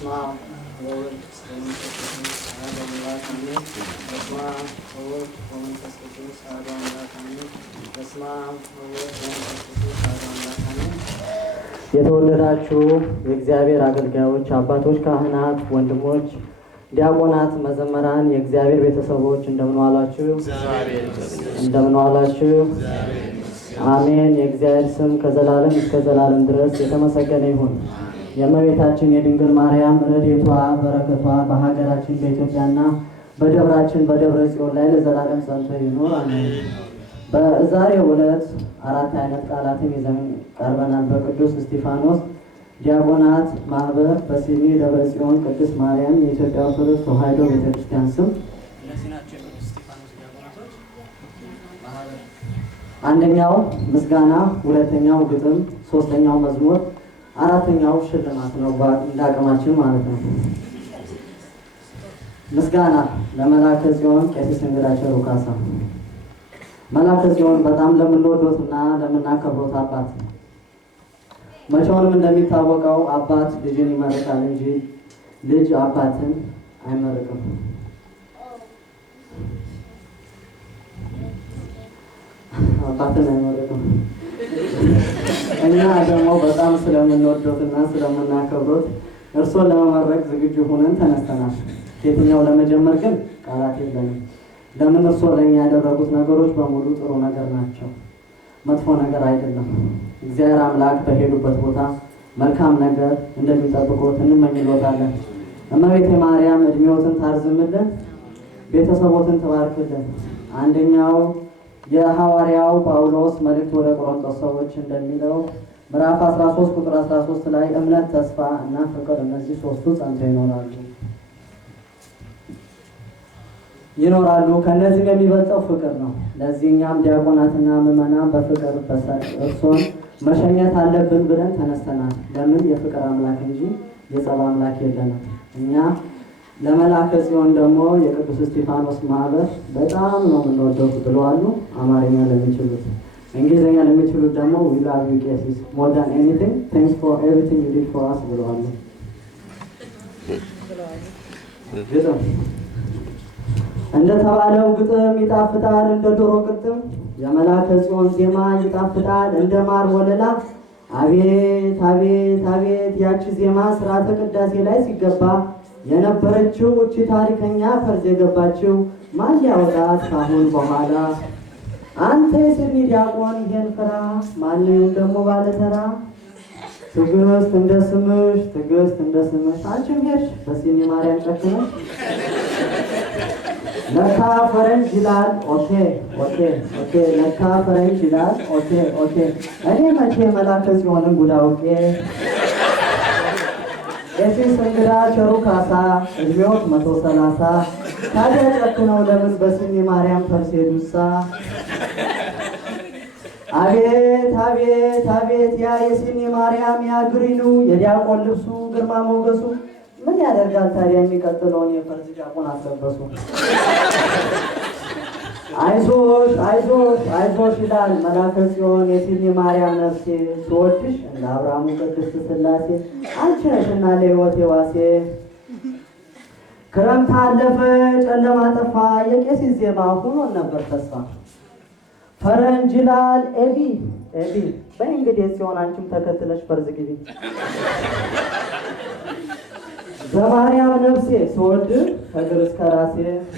በስመ አብ ወወልድ ወመንፈስ ቅዱስ አሐዱ አምላክ አሜን። በስመ አብ ወወልድ ወመንፈስ ቅዱስ አሐዱ አምላክ አሜን። በስመ አብ ወወልድ ወመንፈስ ቅዱስ አሐዱ አምላክ አሜን። የተወደዳችሁ የእግዚአብሔር አገልጋዮች፣ አባቶች፣ ካህናት፣ ወንድሞች፣ ዲያቆናት፣ መዘመራን፣ የእግዚአብሔር ቤተሰቦች እንደምን ዋላችሁ? እንደምን ዋላችሁ? አሜን። የእግዚአብሔር ስም ከዘላለም እስከ ዘላለም ድረስ የተመሰገነ ይሁን። የእመቤታችን የድንግል ማርያም ረድኤቷ በረከቷ በሀገራችን በኢትዮጵያና በደብራችን በደብረ ጽዮን ላይ ለዘላለም ጸንቶ ይኑር። አሜን። በዛሬው ዕለት አራት አይነት ቃላትን ይዘን ቀርበናል። በቅዱስ እስጢፋኖስ ዲያቆናት ማህበር በሲድኒ ደብረ ጽዮን ቅድስት ማርያም የኢትዮጵያ ኦርቶዶክስ ተዋሕዶ ቤተክርስቲያን ስም አንደኛው ምስጋና፣ ሁለተኛው ግጥም፣ ሶስተኛው መዝሙር፣ አራተኛው ሽልማት ነው። እንዳቅማችን ማለት ነው። ምስጋና ለመላከ ጽዮን ቄስ እንግዳቸው ሩካሳ። መላከ ጽዮን በጣም ለምንወዶትና ለምናከብሮት አባት ነው። መቼውንም እንደሚታወቀው አባት ልጅን ይመርቃል እንጂ ልጅ አባትን አይመርቅም። አባትን አይመርቅም። እኛ ደግሞ በጣም ስለምንወዶትና ስለምናከብሮት እርሶን ለመመረቅ ዝግጁ ሆነን ተነስተናል። የትኛው ለመጀመር ግን ቃላት የለንም። ለምን እርሶ ለእኛ ያደረጉት ነገሮች በሙሉ ጥሩ ነገር ናቸው፣ መጥፎ ነገር አይደለም። እግዚአብሔር አምላክ በሄዱበት ቦታ መልካም ነገር እንደሚጠብቁት እንመኝሎታለን። እመቤቴ ማርያም እድሜዎትን ታርዝምልን፣ ቤተሰቦትን ትባርክልን። አንደኛው የሐዋርያው ጳውሎስ መልእክት ወደ ቆሮንቶስ ሰዎች እንደሚለው ምዕራፍ 13 ቁጥር 13 ላይ እምነት፣ ተስፋ እና ፍቅር እነዚህ ሶስቱ ጸንተው ይኖራሉ። ከእነዚህ የሚበልጠው ፍቅር ነው። ለዚህኛም ዲያቆናትና ምዕመናን በፍቅር እርሶን መሸኘት አለብን ብለን ተነስተናል። ለምን? የፍቅር አምላክ እንጂ የጸብ አምላክ የለንም። እኛ ለመላከ ጽዮን ደግሞ የቅዱስ እስጢፋኖስ ማህበር በጣም ነው የምንወደው ብለዋሉ። አማርኛ ለሚችሉት፣ እንግሊዝኛ ለሚችሉት ደግሞ we love you ቄስ more than anything, thanks for everything you did for us ብለዋሉ። ግጥም እንደተባለው ግጥም ይጣፍጣል እንደ ዶሮ ቅጥም፣ የመላከ ጽዮን ዜማ ይጣፍጣል እንደ ማር ወለላ። አቤት አቤት አቤት ያቺ ዜማ ስርዓተ ቅዳሴ ላይ ሲገባ የነበረችው እቺ ታሪከኛ ፈርዝ የገባችው ማን ያወጣት ካሁን በኋላ? አንተ የሲድኒ ዲያቆን ይሄን ፍራ፣ ማንም ደግሞ ባለተራ። ትዕግስት እንደ ስምሽ፣ ትዕግስት እንደ ስምሽ። አንቺም ሄድሽ በሲድኒ ማርያም ጨክነሽ። ለካ ፈረንጅ ይላል ኦኬ ኦኬ ኦኬ፣ ለካ ፈረንጅ ይላል ኦኬ ኦኬ። እኔ መቼ መላከ ጽዮንን ጉድ አውቄ። ቄስ እንግዳ ቸሩ ካሳ እድሜዎት 130፣ ታዲያ ጨክነው ለምን በሲድኒ ማርያም ፈርስ ሄዱሳ? አቤት አቤት አቤት ያ የሲድኒ ማርያም ያ ግሪኑ የዲያቆን ልብሱ ግርማ ሞገሱ ምን ያደርጋል ታዲያ የሚቀጥለውን የፈርስ ዲያቆን አስለበሱ። አይዞሽ አይዞሽ አይዞሽ ይላል መላከ ጽዮን የሲድኒ ማርያም ነፍሴ፣ ስወድሽ እንደ አብርሃሙ ቅድስት ሥላሴ፣ አንቺ ነሽና ለሕይወቴ ዋሴ። ክረምት አለፈ ጨለማ ጠፋ፣ የቄስ ዜማ ሆኖን ነበር ተስፋ። ፈረንጅ ይላል ኤቢ ኤቢ፣ በእንግዲህ ጽዮን አንቺም ተከትለሽ ፈርዝ ግቢ። በማርያም ነፍሴ ስወድ ከእግር እስከ ራሴ፣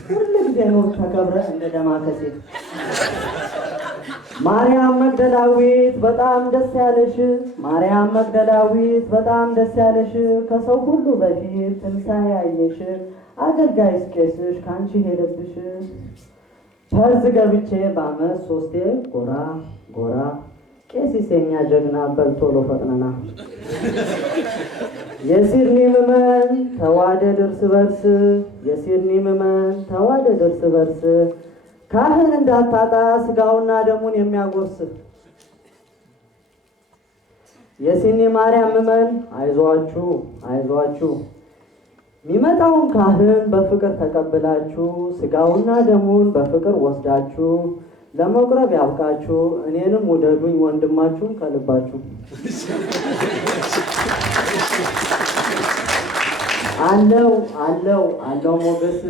ሁሉ ጊዜ ኑር ተከብረ እንደ ደማከሴ። ማርያም መግደላዊት በጣም ደስ ያለሽ፣ ማርያም መግደላዊት በጣም ደስ ያለሽ፣ ከሰው ሁሉ በፊት ትንሣኤ ያየሽ፣ አገልጋይስ ቄስሽ ካንቺ ሄደብሽ። ፈርዝ ገብቼ በዓመት 3 ጎራ ጎራ፣ ቄሲስ የኛ ጀግና በልቶሎ ፈጥነና። የሲድኒ ምዕመን ተዋደድ እርስ በርስ፣ የሲድኒ ምዕመን ተዋደድ እርስ በርስ፣ ካህን እንዳታጣ ስጋውና ደሙን የሚያጎርስ። የሲድኒ ማርያም ምዕመን አይዟችሁ አይዟችሁ፣ የሚመጣውን ካህን በፍቅር ተቀብላችሁ ስጋውና ደሙን በፍቅር ወስዳችሁ ለመቁረብ ያብቃችሁ። እኔንም ውደዱኝ ወንድማችሁን ከልባችሁ። አለው ሞገስ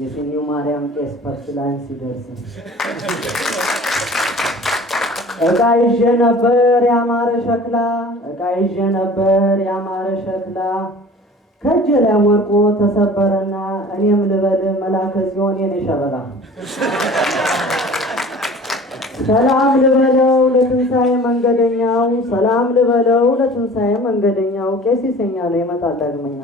የሰኞው ማርያም ቄስ ፐርስላን ሲደርስ እቃ ይዤ ነበር ያማረ ሸክላ ከእጄ ላይ ወርቆ ተሰበረና እኔም ልበል መላከ ጽዮን የኔ ሸበላ ሰላም ልበለው ለትንሣኤ መንገደኛው ቄስ ይሰኛል ይመጣል ዳግመኛ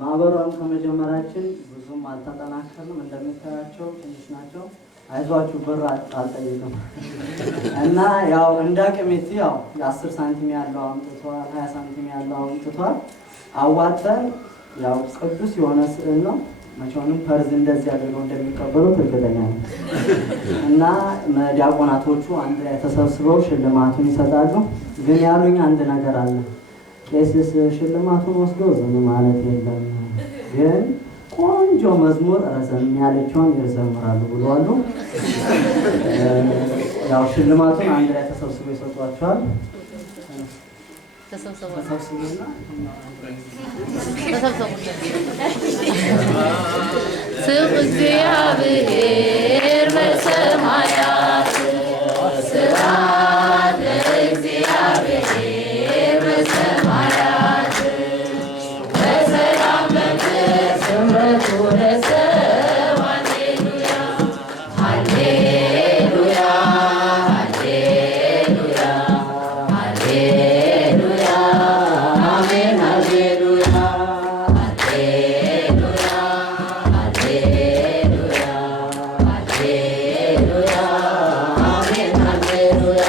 ማህበሩን ከመጀመራችን ብዙም አልተጠናከርንም። እንደምታያቸው ትንሽ ናቸው። አይዟችሁ ብር አልጠይቅም እና ያው እንደ አቅሜቲ ያው የ10 ሳንቲም ያለው አምጥቷል፣ 20 ሳንቲም ያለው አምጥቷል። አዋጠን ያው ቅዱስ የሆነ ስዕል ነው። መቼውንም ፐርዝ እንደዚህ አድርገው እንደሚቀበሉት እርግጠኛ ነኝ እና ዲያቆናቶቹ አንድ ላይ ተሰብስበው ሽልማቱን ይሰጣሉ። ግን ያሉኝ አንድ ነገር አለ። ቄስስ ሽልማቱን ወስዶ ዝም ማለት የለም፣ ግን ቆንጆ መዝሙር ረዘም ያለችውን ይዘምራሉ ብለዋል። ያው ሽልማቱን አንድ ላይ ተሰብስበው ይሰጧቸዋል። ተሰብስቡና ስብሐት እግዚአብሔር በሰማያት ስብሐት እግዚአብሔር በሰማያት በሰላም በምድር ስምረቱ ለሰብእ ሃሌሉያ ሃሌሉያ ሃሌሉያ አሜን ሃሌሉያ ሃሌሉያ ሃሌሉያ ሃሌሉያ አሜን ሃሌሉያ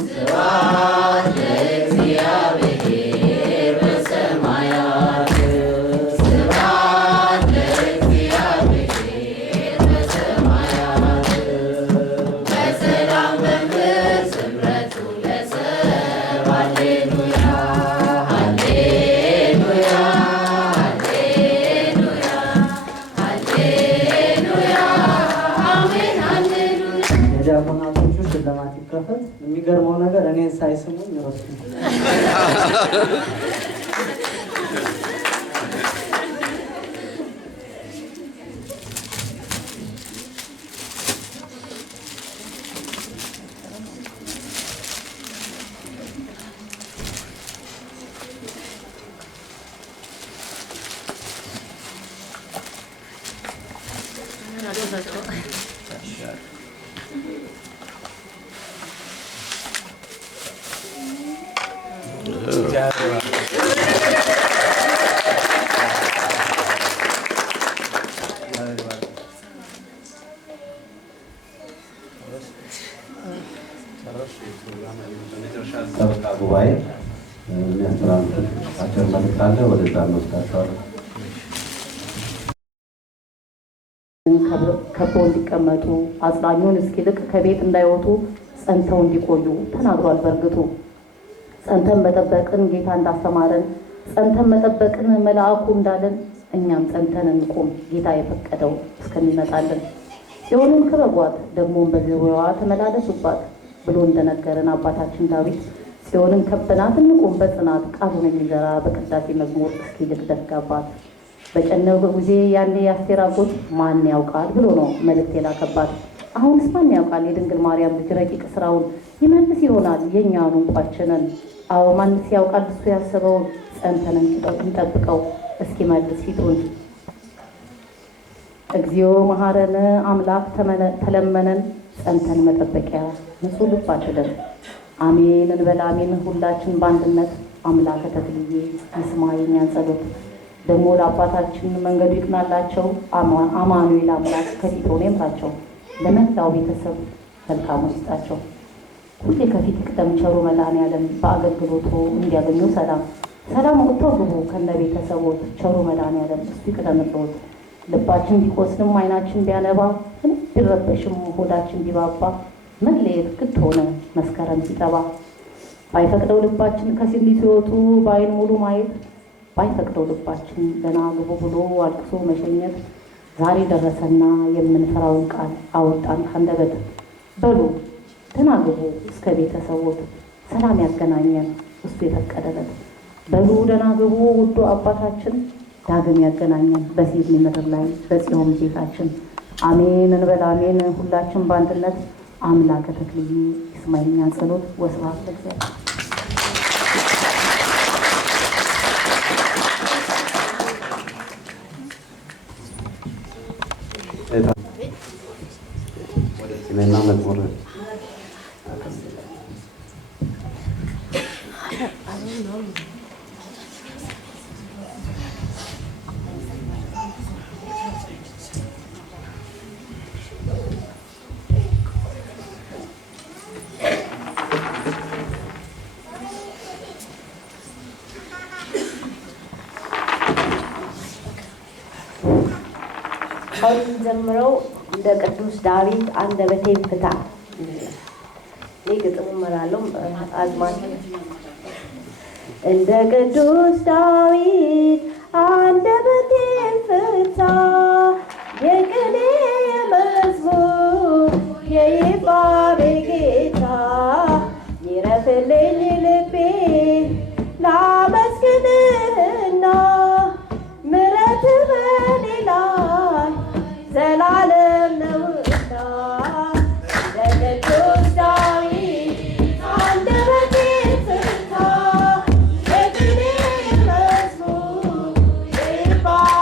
ስብሐት ለእግዚአብሔር በሰማያት ስብሐት ለእግዚአብሔር እኔን ሳይስሙኝ ረሱ ሰበካ ጉባኤ የሚያስተላልፉት አጭር መልዕክት አለ። ወደዛ እንወስዳቸዋለን። ከቦ እንዲቀመጡ አጽናኙን እስኪልቅ ከቤት እንዳይወጡ ጸንተው እንዲቆዩ ተናግሯል። በእርግጡ ጸንተን መጠበቅን ጌታ እንዳስተማረን ጸንተን መጠበቅን መልአኩ እንዳለን እኛም ጸንተን እንቆም ጌታ የፈቀደው እስከሚመጣልን። ጽዮንን ክበቧት ደግሞም በዙሪያዋ ተመላለሱባት ብሎ እንደነገረን አባታችን ዳዊት ጽዮንን ከበናት እንቁም በጽናት ቃሉን የሚዘራ በቅዳሴ መዝሙር እስኪልቅ ደጋባት። በጨነቁ ጊዜ ያኔ የአስቴር አጎት ማን ያውቃል ብሎ ነው መልእክት የላከባት። አሁንስ ማን ያውቃል የድንግል ማርያም ልጅ ረቂቅ ስራውን ይመልስ ይሆናል የእኛኑ እንቋችንን። አዎ ማንስ ያውቃል እሱ ያሰበውን ጸንተን እንጠብቀው እስኪመልስ ፊቱን። እግዚኦ መሐረነ አምላክ ተለመነን ጸንተን መጠበቂያ ንጹሕ ልብ አድለን። አሜን እንበል አሜን ሁላችን በአንድነት አምላከ ተክልዬ ይስማ የእኛን ጸሎት። ደግሞ ለአባታችን መንገዱ ይቅናላቸው አማኑኤል አምላክ ከፊት ሆኖ ይምራቸው። ለመላው ቤተሰብ መልካሙን ይስጣቸው። ሁሌ ከፊት ይቅደም ቸሩ መድኃኔዓለም በአገልግሎቱ እንዲያገኙ ሰላም ወጥተው ግቡ ከነ ቤተሰቦት ቸሩ መድኃኔዓለም እሱ ይቅደምልዎት። ልባችን ቢቆስልም አይናችን ቢያነባ ቢረበሽም ሆዳችን ቢባባ መለየት ግድ ሆነ መስከረም ሲጠባ። ባይፈቅደው ልባችን ከሲድኒ ሲወጡ በአይን ሙሉ ማየት ባይፈቅደው ልባችን ገና ግቡ ብሎ አልቅሶ መሸኘት። ዛሬ ደረሰና የምንፈራውን ቃል አወጣን ካንደበት። በሉ ተናግቡ እስከ ቤተሰቦት ሰላም ያገናኘን እሱ የፈቀደለት። በሉ ደናግቡ ውዱ አባታችን ዳግም ያገናኘን በሲድኒ ምድር ላይ በጽዮን ቤታችን። አሜን እንበል አሜን ሁላችን በአንድነት አምላከ ተክልዬ ይስማ የእኛን ጸሎት። ወስብሐት ለእግዚአብሔር። ስሜና መዝሙር ጀምረው እንደ ቅዱስ ዳዊት አንደበቴን ፍታ። እኔ ግጥሙ እመራለሁ። አዝማች እንደ ቅዱስ ዳዊት አንደበቴን ፍታ፣ የቅኔ የመዝሙር የይባቤ ጌታ ይረፍልኝ ልቤ ላመስግንህና ምሕረትህ በኔ ላይ ዘላለም ነውና። እንደ ቅዱስ ዳዊት አንደበቴን ፍታ፣ የቅኔ መዝሙር የይባቤ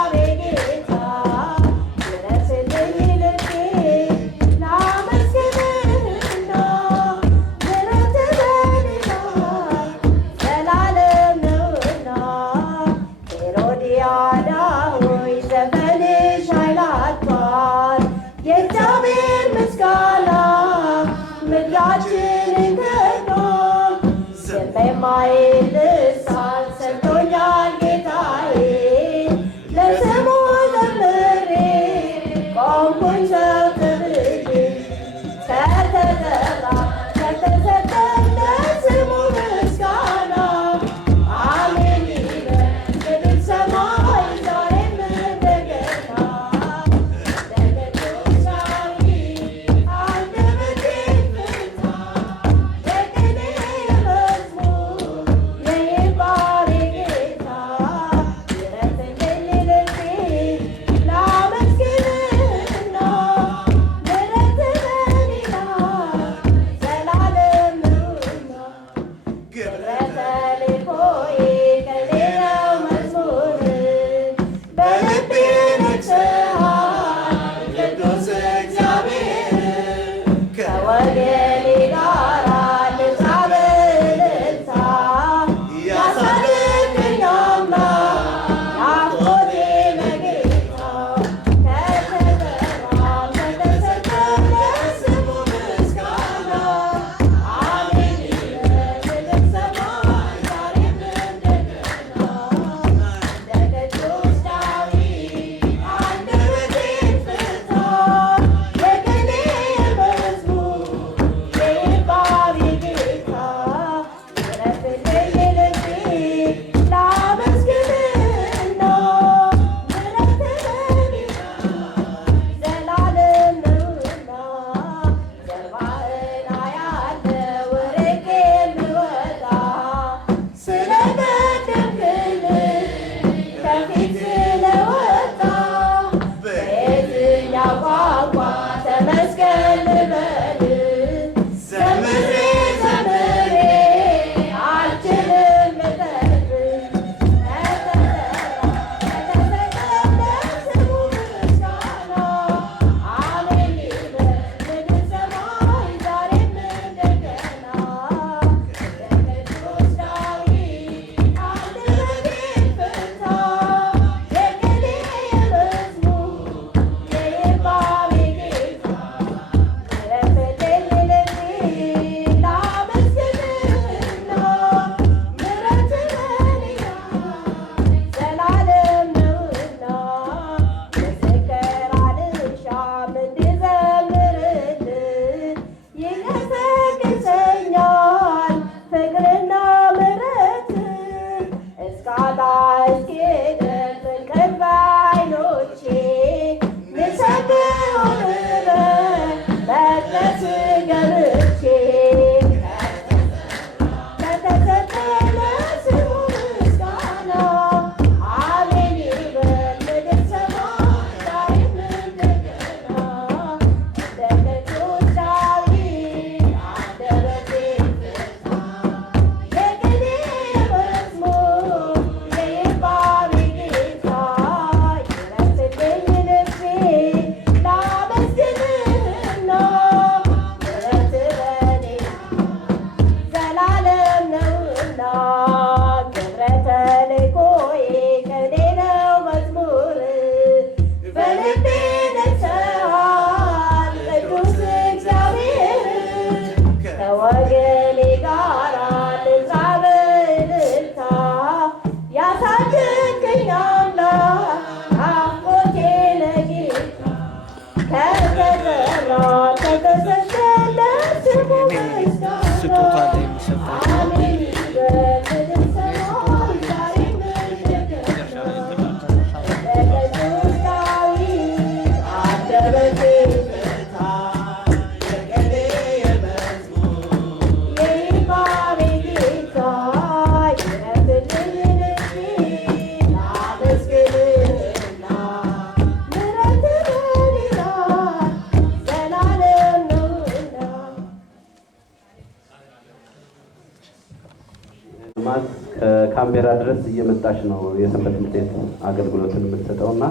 ካምቤራ ድረስ እየመጣች ነው የሰንበት ትምህርት ቤት አገልግሎትን የምትሰጠውና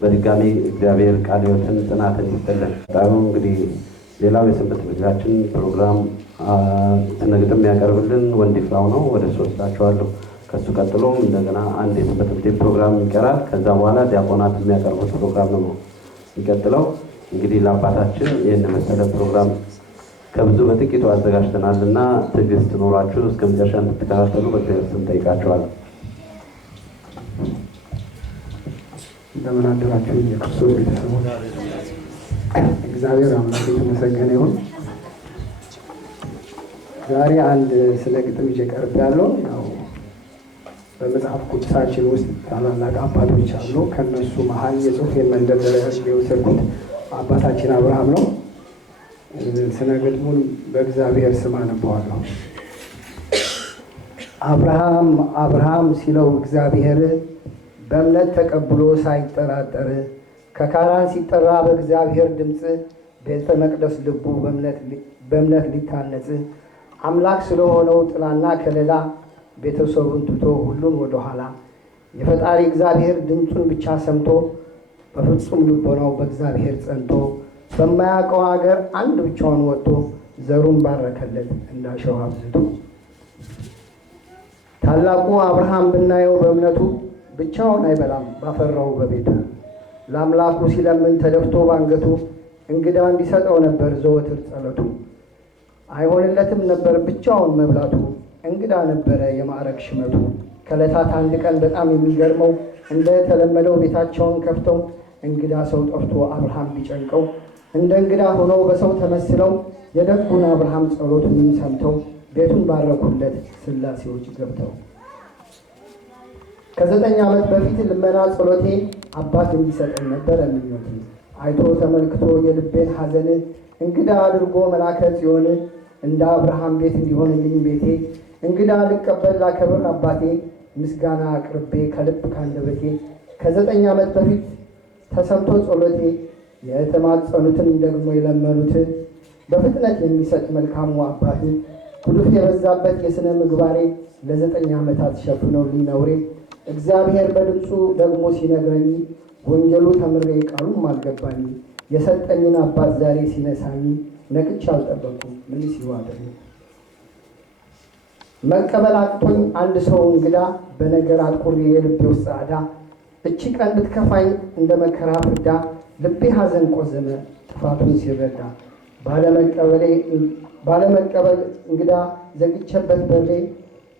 በድጋሚ እግዚአብሔር ቃለ ሕይወትን ጽናትን ይስጥልን። በጣም እንግዲህ ሌላው የሰንበት ትምህርት ቤታችን ፕሮግራም ስነ ግጥም ያቀርብልን ወንድፍራው ነው። ወደ ወስዳቸዋለሁ። ከሱ ቀጥሎም እንደገና አንድ የሰንበት ትምህርት ቤት ፕሮግራም ይቀራል። ከዛ በኋላ ዲያቆናት የሚያቀርቡት ፕሮግራም ነው የሚቀጥለው። እንግዲህ ለአባታችን ይህን መሰለ ፕሮግራም ከብዙ በጥቂቱ አዘጋጅተናልና ትዕግስት ኖራችሁ እስከ መጨረሻ እንድትከታተሉ በእግዚአብሔር ስም ጠይቃችኋለሁ። እንደምን አደራችሁ የክርስቶስ ቤተሰቦች። እግዚአብሔር አምላክ የተመሰገነ ይሁን። ዛሬ አንድ ስለ ግጥም ይዤ ቀርቤያለሁ። ያው በመጽሐፍ ቅዱሳችን ውስጥ ታላላቅ አባቶች አሉ። ከነሱ መሀል የጽሑፌን መንደርደሪያ የወሰድኩት አባታችን አብርሃም ነው። ስነ ግጥሙን በእግዚአብሔር ስም አነበዋለሁ። አብርሃም አብርሃም ሲለው እግዚአብሔር በእምነት ተቀብሎ ሳይጠራጠር ከካራን ሲጠራ በእግዚአብሔር ድምፅ ቤተ መቅደስ ልቡ በእምነት ሊታነጽ አምላክ ስለሆነው ጥላና ከለላ ቤተሰቡን ትቶ ሁሉን ወደኋላ የፈጣሪ እግዚአብሔር ድምፁን ብቻ ሰምቶ በፍጹም ልቦናው በእግዚአብሔር ጸንቶ በማያውቀው ሀገር አንድ ብቻውን ወጥቶ ዘሩን ባረከለት እንዳሸዋ አብዝቶ። ታላቁ አብርሃም ብናየው በእምነቱ ብቻውን አይበላም ባፈራው በቤቱ ለአምላኩ ሲለምን ተደፍቶ ባንገቱ እንግዳ እንዲሰጠው ነበር ዘወትር ጸሎቱ። አይሆንለትም ነበር ብቻውን መብላቱ እንግዳ ነበረ የማዕረግ ሽመቱ። ከዕለታት አንድ ቀን በጣም የሚገርመው እንደተለመደው ቤታቸውን ከፍተው እንግዳ ሰው ጠፍቶ አብርሃም ቢጨንቀው እንደ እንግዳ ሆነው በሰው ተመስለው የደጉን አብርሃም ጸሎቱን ሰምተው ቤቱን ባረኩለት ሥላሴዎች ገብተው። ከ9 ዓመት በፊት ልመና ጸሎቴ አባት እንዲሰጠን ነበር ምኞቴ። አይቶ ተመልክቶ የልቤን ሐዘን እንግዳ አድርጎ መላከ ጽዮን እንደ አብርሃም ቤት እንዲሆንልኝ ቤቴ እንግዳ ልቀበል ላከብር አባቴ ምስጋና አቅርቤ ከልብ ካንደበቴ። ከ9 ዓመት በፊት ተሰምቶ ጸሎቴ የተማጸኑትን ደግሞ የለመኑት በፍጥነት የሚሰጥ መልካሙ አባት ጉድፍ የበዛበት የሥነ ምግባሬ ለ9 ዓመታት ሸፍነው ሊነውሬ እግዚአብሔር በድምፁ ደግሞ ሲነግረኝ ወንጌሉ ተምሬ ቃሉም አልገባኝ የሰጠኝን አባት ዛሬ ሲነሳኝ ነቅቼ አልጠበኩም ምን ሲዋደኝ መቀበል አቅቶኝ አንድ ሰው እንግዳ በነገር አጥቁሬ የልቤ ውስጥ ጻዳ እቺ ቀን ብትከፋኝ እንደ መከራ ፍዳ ልቤ ሐዘን ቆዘመ ጥፋቱን ሲረዳ ባለመቀበል እንግዳ ዘግቼበት በሬ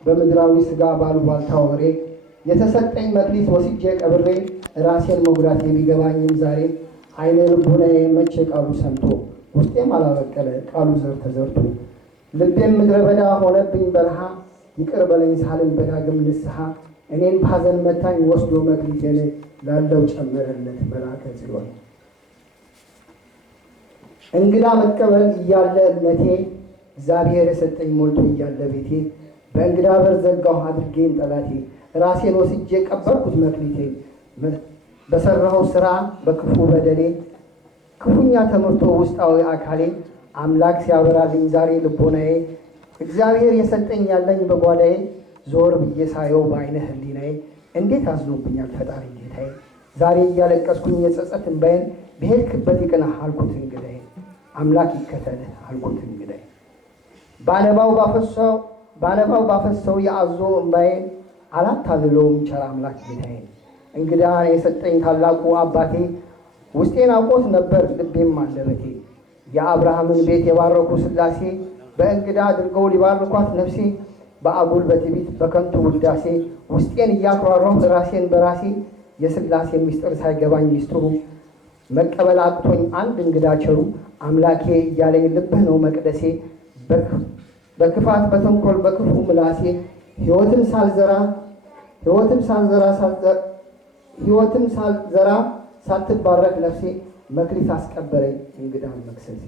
በምድራዊ ሥጋ ባሉባልታ ወሬ የተሰጠኝ መክሊት ወስጄ ቀብሬ ራሴን መጉዳት የሚገባኝም ዛሬ አይነ ልቡናዬ መቼ ቃሉ ሰምቶ ውስጤም አላበቀለ ቃሉ ዘር ተዘርቶ ልቤም ምድረ በዳ ሆነብኝ በረሃ ይቅር በለኝ ሳልን በዳግም ንስሐ እኔን በሐዘን መታኝ ወስዶ መክሊቴን ላለው ጨመረለት መላከ ጽዮን። እንግዳ መቀበል እያለ እምነቴ እግዚአብሔር የሰጠኝ ሞልቶ እያለ ቤቴ በእንግዳ በር ዘጋሁ አድርጌን ጠላቴ ራሴን ወስጄ ቀበርኩት መክሊቴ በሰራው ሥራ በክፉ በደሌ ክፉኛ ተመርቶ ውስጣዊ አካሌ አምላክ ሲያበራልኝ ዛሬ ልቦናዬ እግዚአብሔር የሰጠኝ ያለኝ በጓዳዬ ዞር ብዬ ሳየው በዓይነ ሕሊናዬ እንዴት አዝኖብኛል ፈጣሪ ጌታዬ። ዛሬ እያለቀስኩኝ የጸጸት እንባዬን በሄድክበት ይቅናህ አልኩት እንግዳዬ አምላክ ይከተልህ አልኩት እንግዳዬ። ባነባው ባፈሰው የአዞ እንባዬን አላታልለውም ቸር አምላክ ጌታዬ። እንግዳ የሰጠኝ ታላቁ አባቴ ውስጤን አውቆት ነበር ልቤም አንደበቴ። የአብርሃምን ቤት የባረኩ ሥላሴ በእንግዳ አድርገው ሊባርኳት ነፍሴ በአጉል በትዕቢት በከንቱ ውዳሴ ውስጤን እያኩራራሁ ራሴን በራሴ የሥላሴ ምስጢር ሳይገባኝ ሚስጥሩ መቀበል አቅቶኝ አንድ እንግዳ ቸሩ አምላኬ እያለኝ ልብህ ነው መቅደሴ በክፋት በተንኮል በክፉ ምላሴ ሕይወትም ሳልዘራ ሳትባረክ ነፍሴ መክሊት አስቀበረኝ እንግዳን መክሰሴ።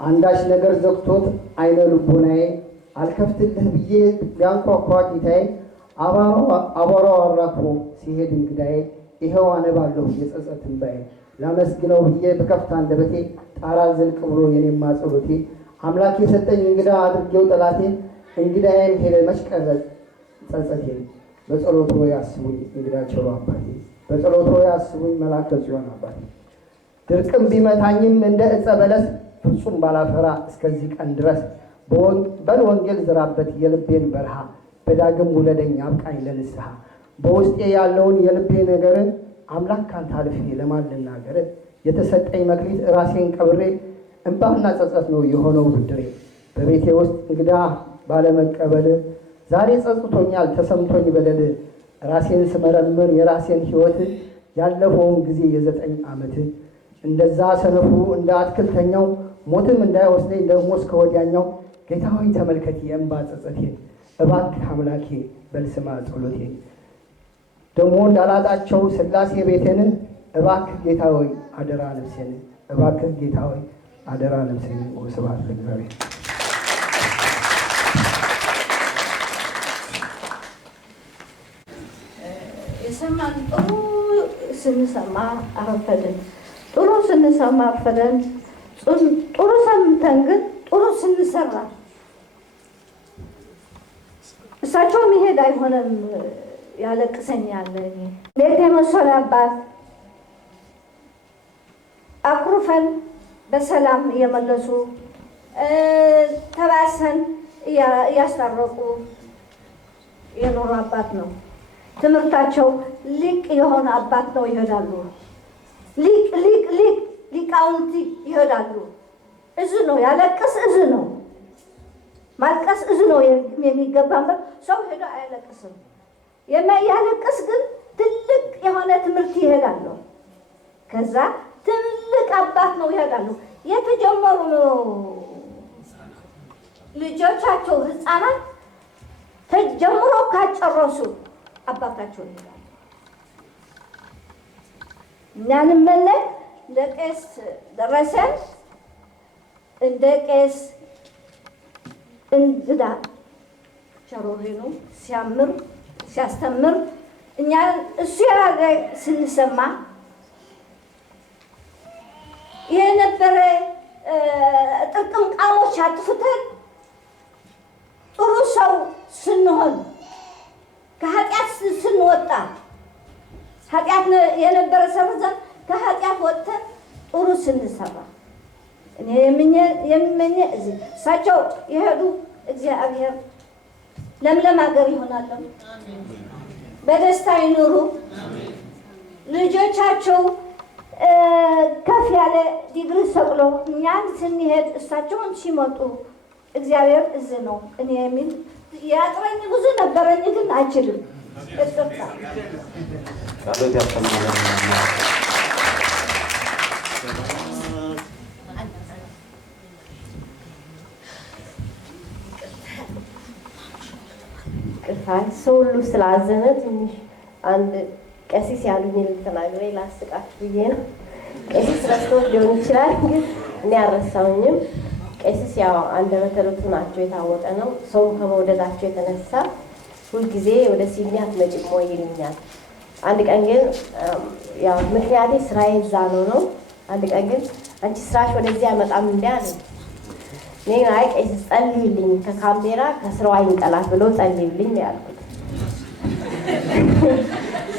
አንዳች ነገር ዘግቶት አይነ ልቦናዬ አልከፍትልህ ብዬ ቢያንኳኳ ጌታዬ አቧራው አራግፎ ሲሄድ እንግዳዬ ይኸው አነባለሁ የጸጸት እንባዬ። ላመስግነው ብዬ በከፍታ አንደበቴ ጣራ ዘልቅ ብሎ የኔማ ጸሎቴ አምላክ የሰጠኝ እንግዳ አድርጌው ጠላቴ እንግዳዬን ሄደ መሽቀረጽ ጸጸቴን በጸሎቶ ያስቡኝ እንግዳ ቸሩ አባቴ በጸሎቶ ያስቡኝ መልአከ ጽዮን አባቴ ድርቅም ቢመታኝም እንደ ዕፀ በለስ ፍጹም ባላፈራ እስከዚህ ቀን ድረስ በወንጌል ዝራበት የልቤን በረሃ በዳግም ውለደኝ አብቃኝ ለንስሐ በውስጤ ያለውን የልቤ ነገርን አምላክ ካንተ አልፌ ለማን ልናገር የተሰጠኝ መክሊት ራሴን ቀብሬ እንባና ጸጸት ነው የሆነው ብድሬ በቤቴ ውስጥ እንግዳ ባለመቀበል ዛሬ ጸጽቶኛል ተሰምቶኝ በደል ራሴን ስመረምር የራሴን ሕይወት ያለፈውን ጊዜ የ9 ዓመት እንደዛ ሰነፉ እንደ አትክልተኛው ሞትም እንዳይወስደኝ ደግሞ እስከ ወዲያኛው ጌታ ሆይ ተመልከት የእንባ ጸጸቴን እባክህ አምላኬ በልስማ ጸሎቴን ደግሞ እንዳላጣቸው ሥላሴ ቤቴን እባክህ ጌታ ሆይ አደራ ነፍሴን እባክህ ጌታ ሆይ አደራ ነፍሴን ወስብሐት ለእግዚአብሔር። የሰማን ጥሩ ስንሰማ አረፈድን፣ ጥሩ ስንሰማ አረፈደን፣ ጥሩ ሰምተን ግን ጥሩ ስንሰራ እሳቸው መሄድ አይሆንም ያለቅሰኛል። ቤት የመሰለ አባት አኩርፈን በሰላም እየመለሱ ተባሰን እያስታረቁ የኖሩ አባት ነው። ትምህርታቸው ሊቅ የሆነ አባት ነው። ይሄዳሉ ሊቃውንቲ ይሄዳሉ። እዙ ነው ያለቅስ፣ እዙ ነው ማልቀስ፣ እዙ ነው የሚገባበት። ሰው ሄዶ አያለቅስም። ያለቅስ ግን ትልቅ የሆነ ትምህርት ይሄዳሉ። ከዛ ትልቅ አባት ነው ይሄዳሉ። የተጀመሩ ልጆቻቸው ህፃናት ተጀምሮ ካጨረሱ አባታቸው ይላል። እኛንም መለክ ለቄስ ደረሰ እንደ ቄስ እንግዳ ቸሮሄኑ ሲያምር ሲያስተምር እኛ እሱ ያለ ስንሰማ የነበረ ጥቅም ቃሎች አጥፍተን ጥሩ ሰው ስንሆን ከኃጢአት ስንወጣ ኃጢአት የነበረ ሰርዘን ከኃጢአት ወጥተን ጥሩ ስንሰራ እኔ የምመኘ እዚህ እሳቸው የሄዱ እግዚአብሔር ለምለም ሀገር ይሆናሉ፣ በደስታ ይኑሩ። ልጆቻቸው ከፍ ያለ ዲግሪ ሰቅሎ እኛን ስንሄድ እሳቸውን ሲመጡ እግዚአብሔር እዚህ ነው እኔ የሚል ያጥረኝ ብዙ ነበረኝ፣ ግን አይችልም። እጥፍታ ቃሎት ያስተምራል። ቅርታል ሰው ሁሉ ስላዘነ ትንሽ አንድ ቀሲስ ያሉኝ ተናግሬ ላስቃችሁ ብዬ ነው። ቀሲስ ረስቶት ሊሆን ይችላል፣ ግን እኔ አልረሳሁኝም። ቀሲስ ያው አንደበተ ርቱዕ ናቸው፣ የታወቀ ነው። ሰው ከመውደዳቸው የተነሳ ሁልጊዜ ወደ ሲድኒ አትመጭም ወይ ይሉኛል። አንድ ቀን ግን ያው ምክንያቴ ስራዬ እዛ ነው። አንድ ቀን ግን አንቺ ስራሽ ወደዚህ አይመጣም እንዴ አለኝ። እኔ አይ ቀሲስ ጸልዩልኝ ከካሜራ ከስራዋ ይንቀላት ብሎ ጸልዩልኝ ያልኩት።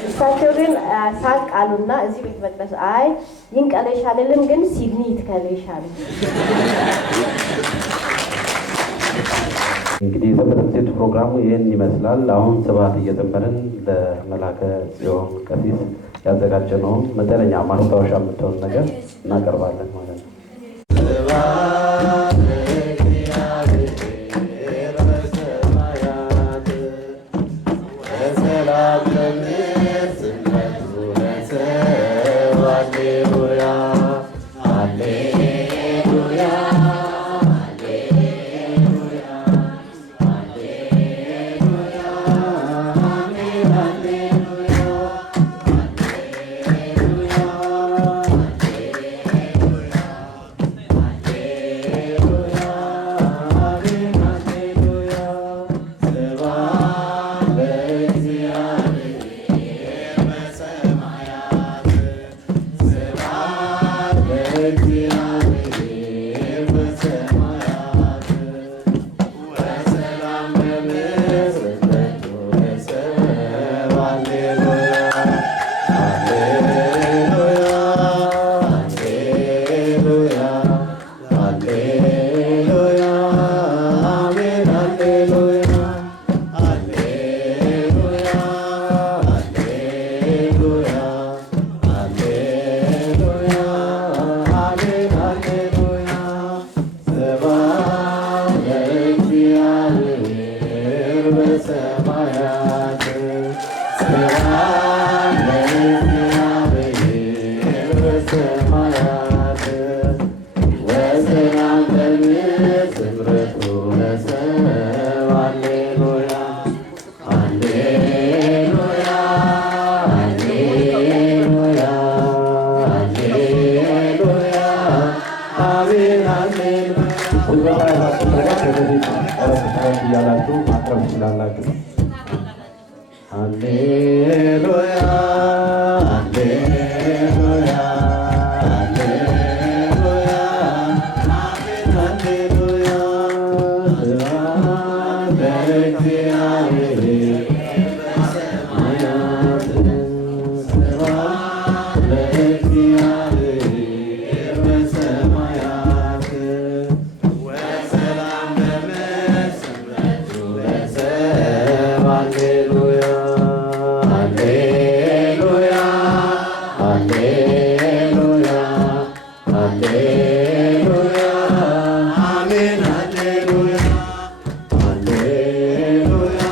እሳቸው ግን ሳቅ አሉና እዚህ ቤት መጥበስ አይ ይንቀለሽ አይደለም ግን ሲድኒ ትከለሽ አሉ። እንግዲህ የሰንበት ትምህርት ፕሮግራሙ ይህን ይመስላል። አሁን ስብሐት እየዘመርን ለመላከ ጽዮን ቀሲስ ያዘጋጀነውን መጠነኛ ማስታወሻ የምትሆን ነገር እናቀርባለን ማለት ነው። እያላችሁ ማቅረብ ትችላላችሁ። ሃሌሉያ ሃሌሉያ ሃሌሉያ ሃሌሉያ ስብሐት ለእግዚአብሔር በሰማያት ስብሐት ለእግዚአብሔር በሰማያት ወሰላም በመሰረቱ ለሰብእ ሃሌሉያ ሃሌሉያ ሃሌሉያ ሃሌሉያ አሜን ሃሌሉያ ሃሌሉያ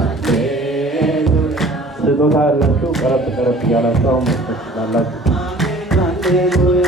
ሃሌሉያ ስጦታ ያላችሁ ቀረብ ቀረብ እያላችሁ አሁን መስጠት ትችላላችሁ። ሃሌሉያ